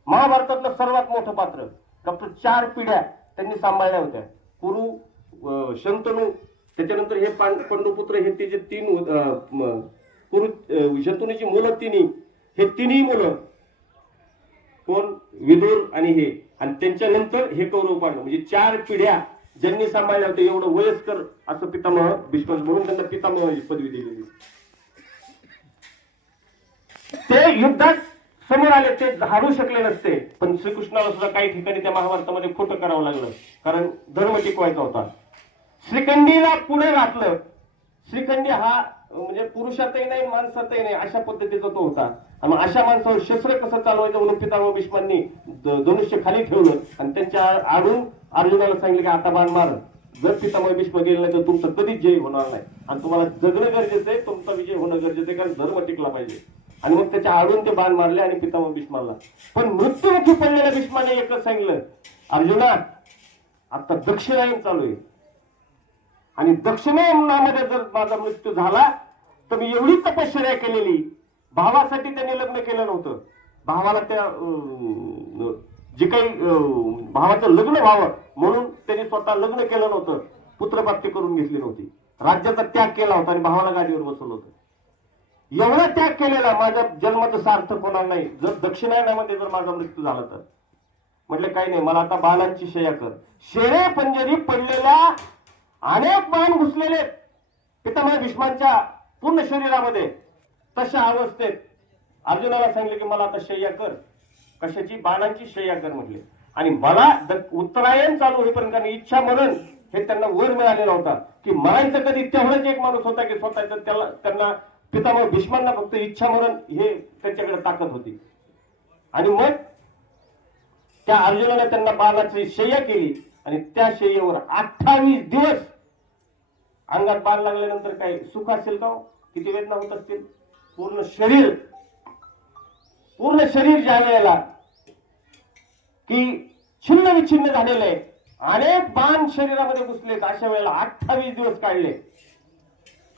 महाभारतातलं सर्वात मोठं पात्र. डॉक्टर 4 पिढ्या त्यांनी सांभाळल्या होत्या. कुरु, शंतनू, त्याच्यानंतर हे पंडुपुत्र, हे ते जे 3 कुरु शंतनूची मुलं तिन्ही, हे तिन्ही मुलं कोण? विदुर आणि हे, आणि त्यांच्यानंतर हे कौरव पांडव, म्हणजे 4 पिढ्या ज्यांनी सांभाळल्या होत्या. एवढं वयस्कर असं पितामह भीष्म, म्हणून त्यांना पितामह ही पदवी दिलेली. ते युद्धात समोर आले, ते हारू शकले नसते. पण श्रीकृष्णाला सुद्धा काही ठिकाणी त्या महाभारतामध्ये खोटं करावं लागलं, कारण धर्म टिकवायचा होता. श्रीखंडीला पुढे घातलं. श्रीखंडी हा म्हणजे पुरुषातही नाही माणसातही नाही अशा पद्धतीचा तो होता. आणि अशा माणसावर शस्त्र कसं चालवायचं म्हणून पितामह भीष्मांनी धनुष्य खाली ठेवलं आणि त्यांच्या आडून अर्जुनाला सांगितलं की आता बाण मार. जर पितामह भीष्म गेले नाही तर तुमचं कधीच जय होणार नाही आणि तुम्हाला जगणं गरजेचं आहे, तुमचा विजय होणं गरजेचं आहे, कारण धर्म टिकला पाहिजे. आणि मग त्याच्या आडून ते बाण मारले आणि पितामह भीष्माला. पण मृत्यूमुखी पडलेल्या भीष्माने एकच सांगितलं, अर्जुना आता दक्षिणायन चालू आहे आणि दक्षिणायनामध्ये जर माझा मृत्यू झाला तर मी एवढी तपश्चर्या केलेली. भावासाठी त्यांनी लग्न केलं नव्हतं. भावाला त्या जे काही भावाचं लग्न व्हावं म्हणून त्यांनी स्वतः लग्न केलं नव्हतं. पुत्रप्राप्ती करून घेतली नव्हती. राज्याचा त्याग केला होता आणि भावाला गाडीवर बसवलं होतं. एवढा त्याग केलेला माझ्या जन्माचं सार्थक होणार नाही जर दक्षिणायनामध्ये जर माझा मृत्यू झाला तर. म्हटलं काही नाही, मला आता बाणांची शय्या कर. शेरे पंजरी पडलेल्या अनेक बाण घुसलेले पितामह भीष्मांच्या पूर्ण शरीरामध्ये. तशा अवस्थेत अर्जुनाला सांगितले की मला आता शय्या कर. कशाची? बाणांची शय्या कर म्हटले. आणि मला उत्तरायण चालू होईपर्यंत, कारण इच्छा मरण हे त्यांना वर मिळालेला होता की मरायचं कधी. तेवढाच एक माणूस होता की स्वतः त्यांना पितामह भीष्मांना फक्त इच्छा मरण हे त्यांच्याकडे ताकद होती. आणि मग त्या अर्जुनाने त्यांना बाणाची शय्या केली आणि त्या शय्येवर 28 दिवस अंगात बाण लागल्यानंतर काही सुख असेल का? किती वेदना होत असतील? पूर्ण शरीर ज्या वेळेला की छिन्न विच्छिन्न झालेलं आहे, अनेक बाण शरीरामध्ये घुसलेत, अशा वेळेला 28 दिवस काढले.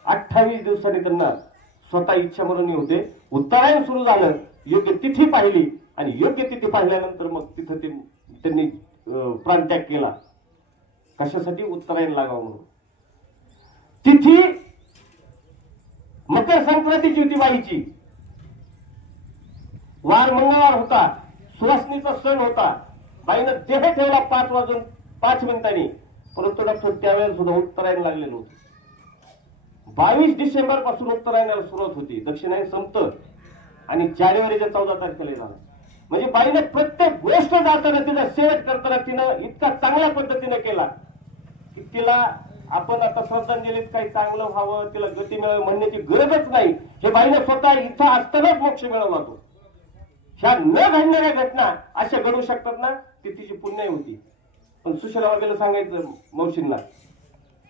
28 दिवसांनी त्यांना स्वतः इच्छा मरणी होते. उत्तरायण सुरू झालं, योग्य तिथी पाहिली आणि योग्य तिथी पाहिल्यानंतर मग तिथं त्यांनी प्राणत्याग केला. कशासाठी? उत्तरायण लागावं म्हणून. तिथी मकर संक्रांतीची होती बाईची. वार मंगळवार होता, सुवासनीचा सण होता. बाईनं देह ठेवला 5:05. परंतु डॉक्टर त्यावेळेस सुद्धा उत्तरायण लागलेलं होतं. 22 डिसेंबर पासून उत्तरायणाला सुरुवात होती. दक्षिणायन संपतं आणि जानेवारीच्या 14 तारखेला झालं. म्हणजे बाईने प्रत्येक गोष्ट जाताना, तिचा शेवट करताना तिनं इतका चांगल्या पद्धतीने केला की तिला आपण आता श्रद्धांजलीत काही चांगलं व्हावं, तिला गती मिळावी म्हणण्याची गरजच नाही. हे बाईने स्वतः इथं असतानाच मोक्ष मिळवला तो. ह्या न घडणाऱ्या घटना अशा घडू शकतात ना, ती तिची पुण्य होती. पण सुशीला वगैरे सांगायचं मावशींना,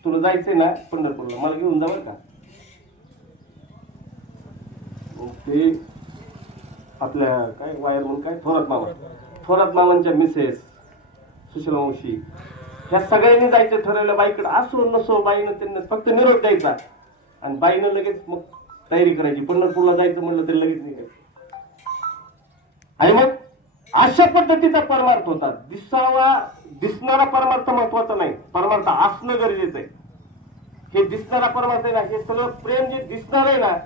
तुला जायचंय ना पंढरपूरला, मला घेऊन जा बरं का. ते आपल्या काय वायर म्हणून काय थोरात मामांच्या मिसेस सुशीला मावशी, ह्या सगळ्यांनी जायचं ठरवलं. बाईकडे असो नसो बाईनं त्यांना फक्त निरोप द्यायचा आणि बाईनं लगेच मग तयारी करायची, पंढरपूरला जायचं म्हणलं तरी लगेच निघायचं. आणि मग अशा पद्धतीचा परमार्थ होता. दिसणारा परमार्थ महत्वाचा नाही, परमार्थ असणं गरजेचं आहे. हे दिसणारा परमार्थ आहे ना, हे सगळं प्रेम जे दिसणार आहे ना,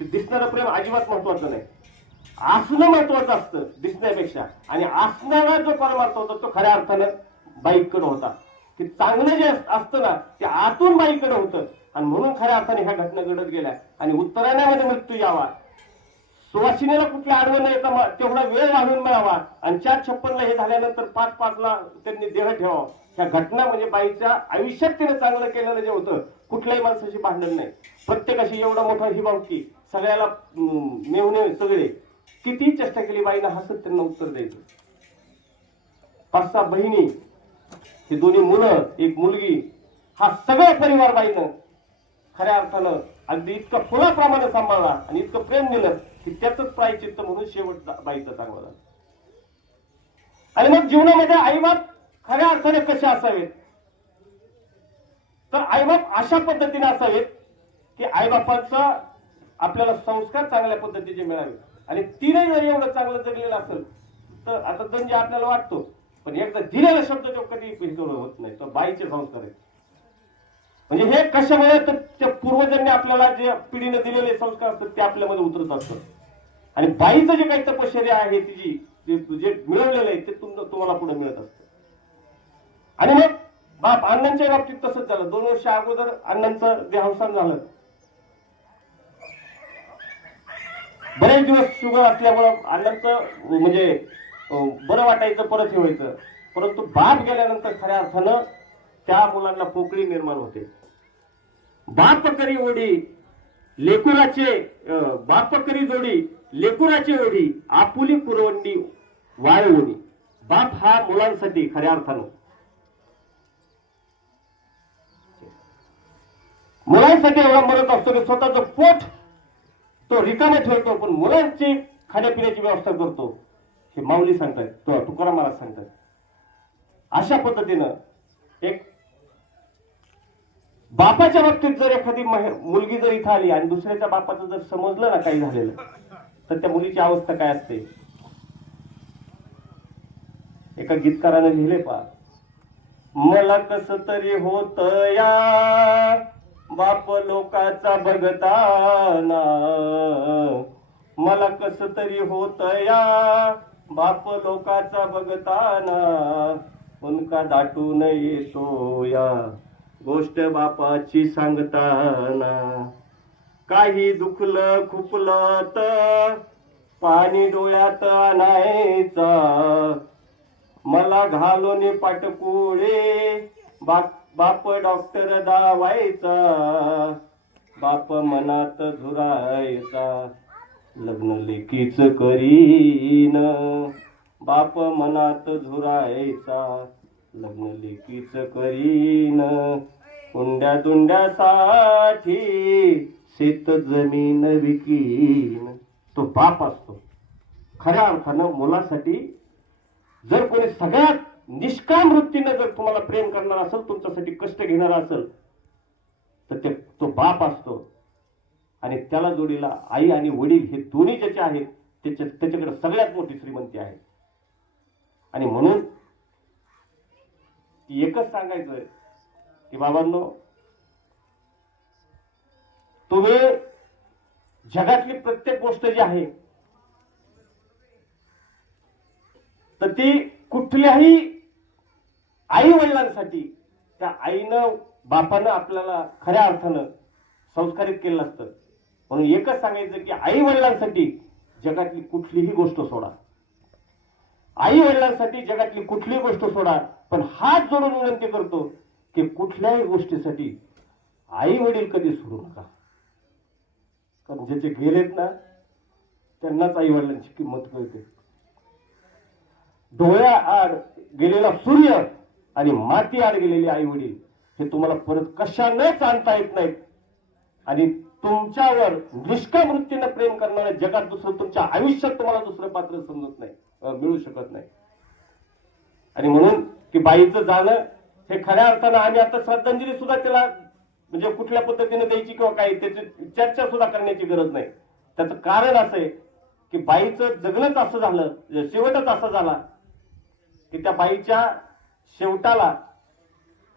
ते दिसणारं प्रेम अजिबात महत्वाचं नाही. असणं महत्वाचं असतं दिसण्यापेक्षा. आणि असणारा जो परमार्थ होता तो खऱ्या अर्थानं बाईकडे होता. ते चांगलं जे असतं ना ते आतून बाईकडे होतं. आणि म्हणून खऱ्या अर्थाने ह्या घटना घडत गेल्या. आणि उत्तरायणामध्ये मृत्यू यावा, सुवासिनीला कुठल्या आडवं न येता तेवढा वेळ वाढून मिळावा, आणि 4:56 हे झाल्यानंतर 5:05 त्यांनी देह ठेवावा. ह्या घटना म्हणजे बाईच्या आयुष्यात तिने चांगलं केलेलं जे होतं, कुठल्याही माणसाशी भांडण नाही, प्रत्येकाशी एवढा मोठा हिबावकी, सगळ्याला मेवणे सगळे, किती चेष्टा केली बाईनं हसत त्यांना उत्तर द्यायचं. 5-6 बहिणी, हे दोन्ही मुलं, एक मुलगी, हा सगळा परिवार बाईनं खऱ्या अर्थानं अगदी इतकं फुलाप्रमाणे सांभाळला आणि इतकं प्रेम दिलं की त्याच प्रायचित्त म्हणून शेवट बाईचा चांगला झाला. आणि मग जीवनामध्ये आईबाप खऱ्या अर्थाने कसे असावेत, तर आईबाप अशा पद्धतीने असावेत की आईबापाचा आपल्याला संस्कार चांगल्या पद्धतीचे मिळावे. आणि तिने जर एवढं चांगलं जगलेलं असेल तर आता दंज आपल्याला वाटतो, पण एकदा दिलेला शब्द तो कधी होत नाही. तर बाईचे संस्कार आहेत. म्हणजे हे कशामुळे तर त्या पूर्वजांनी आपल्याला जे पिढीने दिलेले संस्कार असतात ते आपल्यामध्ये उतरत असतात. आणि बाईचं जे काही तपश्चर्या आहे तिची जे मिळवलेलं आहे ते तुम्हाला पुढे मिळत असतं. आणि मग बाप अण्णांच्या बाबतीत तसंच झालं. 2 वर्ष अगोदर अण्णांचं देहावसान झालं. बरेच दिवस शुगर असल्यामुळं अण्णांचं म्हणजे बरं वाटायचं, परत हे व्हायचं. परंतु बाप गेल्यानंतर खऱ्या अर्थानं त्या मुलांना पोकळी निर्माण होते. बाप करी ओढी लेकुराचे, बाप करी जोडी लेकुराची ओढी, आपुली पुरवंडी वाळवणी. बाप हा मुलांसाठी खऱ्या अर्थानं मुलांसाठी एवढा मरत असतो की स्वतःचं पोट तो रिकामे ठेवतो, पण मुलांची खाण्यापिण्याची व्यवस्था करतो. हे माऊली सांगतात, तुकाराम महाराज सांगतात. अशा पद्धतीनं एक बापाच्या बाबतीत जर एखादी मुलगी जर इथं आली आणि दुसऱ्याच्या बापाचं जर समजलं ना काही झालेलं, तर त्या मुलीची अवस्था काय असते. एका गीतकाराने लिहिले पा, मला कस तरी होत या बाप लोकाचा बघताना, मला कस तरी होत या बाप लोकाचा बघताना, उनका दाटून येतो या गोष्ट बापाची सांगताना. काही दुखलं खुपलं तर पाणी डोळ्यात आणायचा, मला घालून पाटकुळे बाप डॉक्टर दावायचा, बाप मनात झुरायचा लग्न लेकीच करीन, बाप मनात झुरायचा लग्न लेकीच करीन, कुंड्या दुंड्यासाठी शेत जमीन विकीन. तो बाप असतो खऱ्या अर्थानं मुलासाठी. जर कोणी सगळ्यात निष्काम वृत्तीने जर तुम्हाला प्रेम करणार असेल, तुमच्यासाठी कष्ट घेणार असेल, तर तो बाप असतो. आणि त्याला जोडीला आई आणि वडील हे दोन्ही ज्याचे आहेत त्याच्याकडे सगळ्यात मोठी श्रीमंती आहे. आणि म्हणून एकच सांगायचंय की बाबांनो, तुम्ही जगातली प्रत्येक गोष्ट जी आहे तर ती कुठल्याही आई वडिलांसाठी त्या आईनं बापानं आपल्याला खऱ्या अर्थानं संस्कारित केलं असतं. म्हणून एकच सांगायचं की आई वडिलांसाठी जगातली कुठलीही गोष्ट सोडा, आई वडिलांसाठी जगातली कुठलीही गोष्ट सोडा. पण हात जोडून विनंती करतो की कुठल्याही गोष्टीसाठी आई वडील कधी सोडू नका. कारण ज्याचे गेलेत ना त्यांनाच आई वडिलांची किंमत कळते. डोळ्याआड गेलेला सूर्य आणि माती आड गेलेले आई वडील हे तुम्हाला परत कशानेच आणता येत नाहीत. आणि तुमच्यावर निष्काम वृत्तीने प्रेम करणाऱ्या जगात दुसरं, तुमच्या आयुष्यात तुम्हाला दुसरं पात्र समजत नाही, मिळू शकत नाही. आणि म्हणून की बाईचं जाणं हे खऱ्या अर्थानं आम्ही आता श्रद्धांजली सुद्धा त्याला म्हणजे कुठल्या पद्धतीने द्यायची किंवा काय त्याची चर्चा सुद्धा करण्याची गरज नाही. त्याचं कारण असं आहे की बाईचं जगणंच असं झालं, शेवटच असा झाला की त्या बाईच्या शेवटाला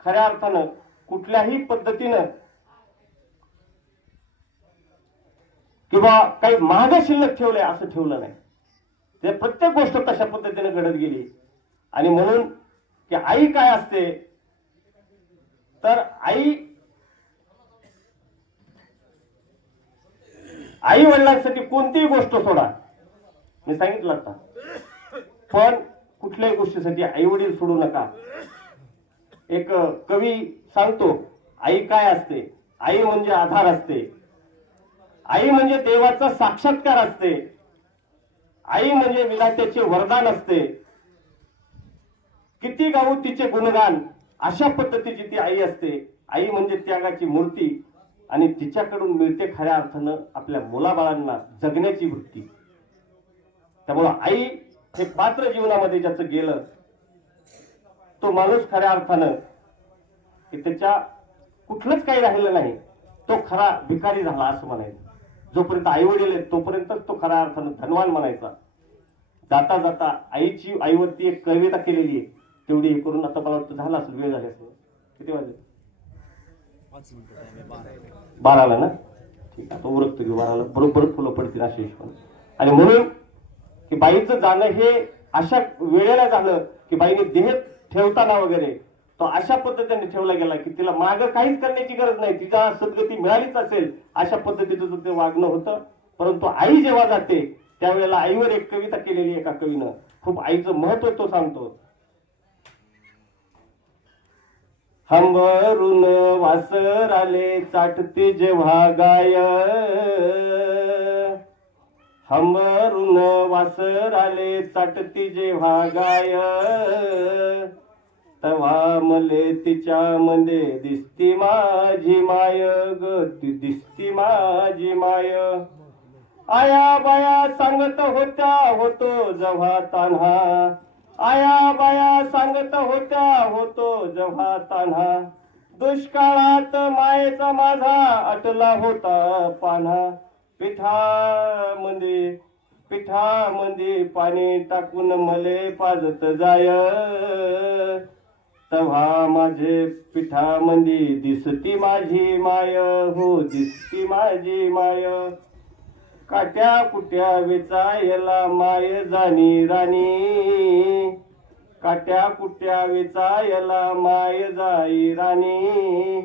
खऱ्या अर्थानं कुठल्याही पद्धतीनं किंवा काही महाग शिल्लक ठेवलंय असं ठेवलं नाही. ते प्रत्येक गोष्ट तशा पद्धतीने घडत गेली. आणि म्हणून की आई काय असते तर आई वडिलांसाठी कोणतीही गोष्ट सोडा, मी सांगितलं आता, पण कुठल्याही गोष्टीसाठी आई वडील सोडू नका. एक कवी सांगतो आई काय असते. आई म्हणजे आधार असते. आई म्हणजे देवाचा साक्षात्कार असते. आई म्हणजे विधात्याचे वरदान असते. किती गाऊ तिचे गुणगान, अशा पद्धतीची ती आई असते. आई म्हणजे त्यागाची मूर्ती आणि तिच्याकडून मिळते खऱ्या अर्थानं आपल्या मुलाबाळांना जगण्याची वृत्ती. त्यामुळं आई हे पात्र जीवनामध्ये ज्याचं गेलं तो माणूस खऱ्या अर्थानं की त्याच्या कुठलंच काही राहिलं नाही, तो खरा भिकारी झाला असं म्हणायचं. जोपर्यंत आई वडील आहेत तोपर्यंतच तो खऱ्या अर्थानं धनवान म्हणायचा. जाता जाता आईवरती एक कविता केलेली आहे, तेवढी हे करून आता मला वाटतं झालं असेल, वेळ झाली असेल. किती वाजले? 12ला ना. ठीक आहे, आता उरकतो की 12ला बरोबर फुलं पडतील अशा हिशोबाने. आणि म्हणून की बाईचं जाणं हे अशा वेळेला झालं की बाईने देह ठेवताना वगैरे तो अशा पद्धतीने ठेवला गेला की तिला मागं काहीच करण्याची गरज नाही, तिला सद्गती मिळालीच असेल अशा पद्धतीचं ते वागणं होतं. परंतु आई जेव्हा जाते त्यावेळेला आईवर एक कविता केलेली एका कवीनं, खूप आईचं महत्व तो सांगतो. हंबरून वासर आले चाटते जेव्हा गाय, हंबरून वासर आले चाटती जेव्हा गाय, तवा मले तिच्यामध्ये दिसती माझी माय ग, दिसती माझी माय. आया बाया सांगत होत्या होतो जेव्हा तान्हा, आया बाया सांगत होत्या होतो जेव्हा तान्हा, दुष्काळात मायेचा माझा अटला होता पान्हा. पिठामध्ये पाणी टाकून मले पाजत जाय, तेव्हा माझे पिठामध्ये दिसती माझी माय हो, दिसती माझी माय. काट्या कुट्या वेचायला माय जाणी राणी, काट्या कुट्या वेचायला माय जाई राणी,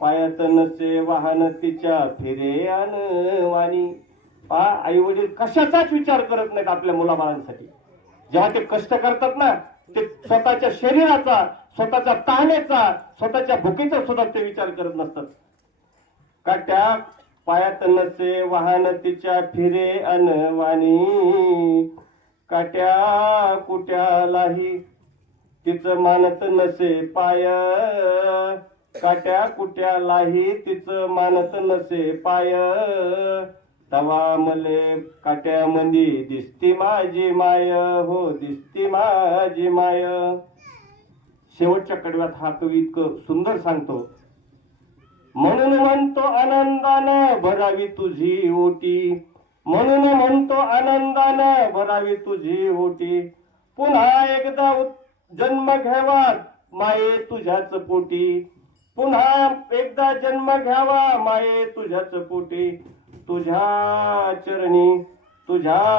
पायात नसे वाहन तिच्या फिरे अनवाणी. आई वडील कशाचाच विचार करत नाहीत आपल्या मुलाबाळांसाठी. जेव्हा ते कष्ट करतात ना, ते स्वतःच्या शरीराचा, स्वतःच्या तहानेचा, स्वतःच्या भुकेचा सुद्धा ते विचार करत नसतात. काट्या पायात नसे वाहन तिच्या फिरे अनवाणी, काट्या कुट्यालाही तिचं मानत नसे पाय, काट्या कुट्यालाही तिचं मानत नसे पाय, तवा मले काट्यामध्ये दिसती माझी माय हो, दिसती माझी माय. शेवटच्या कडव्यात हा कवी इतकं सुंदर सांगतो. म्हणून म्हणतो आनंदानं भरावी तुझी ओटी, म्हणून म्हणतो आनंदानं भरावी तुझी ओटी, पुन्हा एकदा जन्म घ्यावा माये तुझ्याच पोटी, पुन्हा एकदा जन्म घ्यावा माये तुझ्याच पोटी. तुझ्या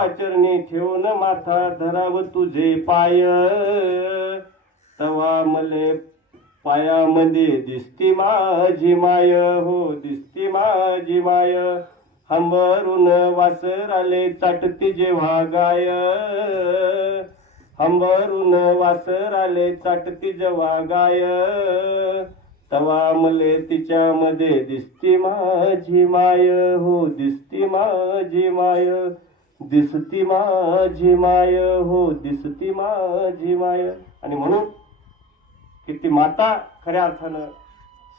चरणी ठेवून माथा धराव तुझे पाय, तवा मले पायामध्ये दिसती माझी माय हो, दिसती माझी माय. हंबरून वासर आले चाटती जेव्हा गाय, हंबरून वासर आले चाटती जेव्हा गाय, तवा मले तिच्यामध्ये दिसती माझी माय हो, दिसती माझी माय, दिसती माझी माय हो, दिसती माझी माय. आणि म्हणून की ती माता खऱ्या अर्थानं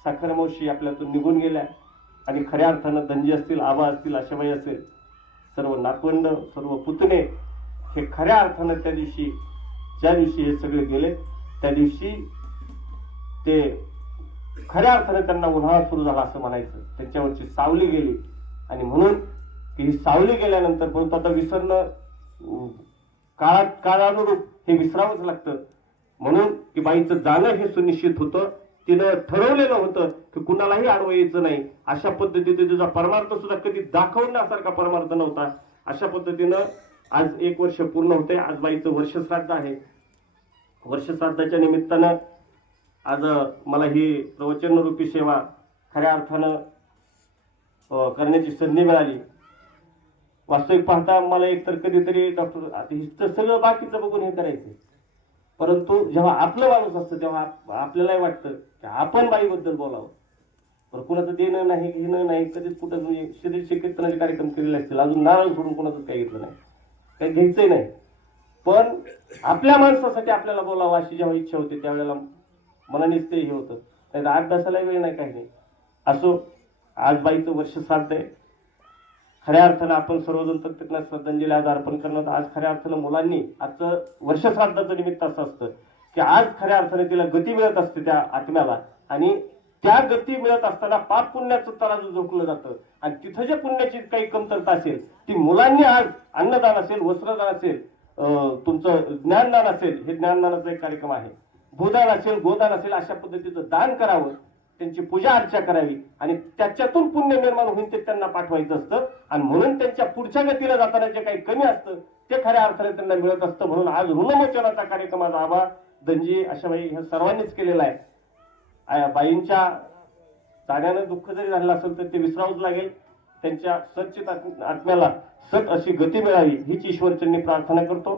साखरमावशी आपल्यातून निघून गेल्या आणि खऱ्या अर्थानं धनजी असतील, आबा असतील, आशाबाई असेल, सर्व नातवंड, सर्व पुतणे हे खऱ्या अर्थानं त्या दिवशी, ज्या दिवशी हे सगळे गेले त्या दिवशी ते खऱ्या अर्थाने त्यांना उन्हाळा सुरू झाला असं म्हणायचं. त्यांच्यावरची सावली गेली आणि म्हणून की ही सावली गेल्यानंतर परंतु आता विसरणं काळानुरूप हे विसरावंच लागतं. म्हणून की बाईचं जाणं हे सुनिश्चित होतं. तिनं ठरवलेलं होतं की कुणालाही आडवं यायचं नाही. अशा पद्धतीने तिचा परमार्थ सुद्धा कधी दाखवण्यासारखा परमार्थ नव्हता. अशा पद्धतीनं आज 1 वर्ष पूर्ण होते. आज बाईचं वर्षश्राद्ध आहे. वर्षश्राद्धाच्या निमित्तानं आज मला ही प्रवचनरूपी सेवा खऱ्या अर्थानं करण्याची संधी मिळाली. वास्तविक पाहता मला एकतर कधीतरी डॉक्टर सगळं बाकीचं बघून हे करायचं, परंतु जेव्हा आपलं माणूस असतं तेव्हा आपल्यालाही वाटतं की आपण बाईबद्दल बोलावं. पण कुणाचं देणं नाही घेणं नाही, कधीच कुठं म्हणजे शरीर कीर्तनाचे कार्यक्रम केलेले असतील, अजून नारळ सोडून कोणाचंच काही घेतलं नाही, काही घ्यायचंही नाही. पण आपल्या माणसासाठी आपल्याला बोलावं अशी जेव्हा इच्छा होते त्यावेळेला मनानेच ते हे होतं. नाही 8-10 वेळ नाही, काही नाही. असो, आज बाईचं वर्ष श्राद्ध आहे. खऱ्या अर्थानं आपण सर्वजण प्रत्येकाला श्रद्धांजली आज अर्पण करणार. आज खऱ्या अर्थानं मुलांनी आजचं वर्ष श्राद्धाचं निमित्त असं असतं की आज खऱ्या अर्थाने तिला गती मिळत असते त्या आत्म्याला, आणि त्या गती मिळत असताना पाप पुण्याचं तराजू झोकलं जातं. आणि तिथं जे पुण्याची काही कमतरता असेल ती मुलांनी आज अन्नदान असेल, वस्त्रदान असेल, तुमचं ज्ञानदान असेल, हे ज्ञानदानाचा एक कार्यक्रम आहे, भूदान असेल, गोदान असेल, अशा पद्धतीचं दान करावं, त्यांची पूजा अर्चा करावी आणि त्याच्यातून पुण्य निर्माण होऊन ते त्यांना पाठवायचं असतं. आणि म्हणून त्यांच्या पुढच्या गतीला जाताना जे काही कमी असतं ते खऱ्या अर्थाने त्यांना मिळत असतं. म्हणून आज ऋणमोचनाचा कार्यक्रम आज आबा, दंजी, आशाबाई ह्या सर्वांनीच केलेला आहे. बाईंच्या जाण्यानं दुःख जरी झालं असेल तर ते विसरावंच लागेल. त्यांच्या सच्चित आत्म्याला सत अशी गती मिळावी हीच ईश्वरचरणी प्रार्थना करतो.